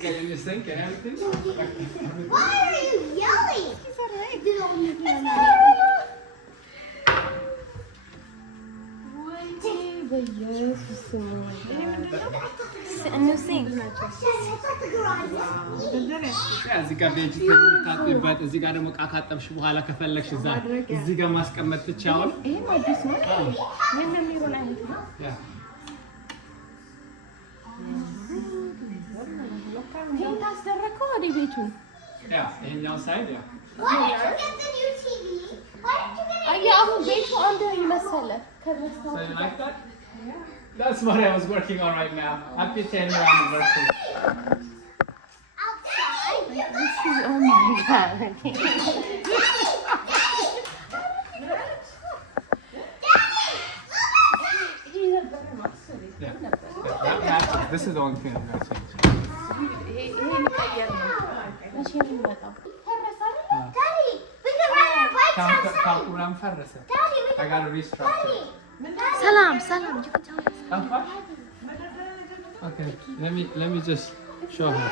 Get in the sink and everything. Why are you yelling? እዚህ ጋር ቤጅ ታጥቢበት እዚህ ጋር ደግሞ ዕቃ ካጠብሽ በኋላ ከፈለግሽ እዛ እዚህ ጋር ማስቀመጥ ትቻውን ይሄ አዲስ ነው ምን የሚሆን አይነት ነው ይሄን ታስደረከው ወደ ቤቱ ያ ይሄኛው ሳይድ ያ Why did you get the new TV? Why did you get አያ አሁን ቤቱ አንድ ይመሰለ So you like that? That's what I was working on right now. Happy 10th anniversary. outside? Oh my god Yeah. That matches. This is the only thing I'm going to change. Daddy, we can ride our bikes outside. Kakuram farrasa. Daddy, we I can. got to restructure. Daddy. ሰላም ሰላም Okay. Let me just show her.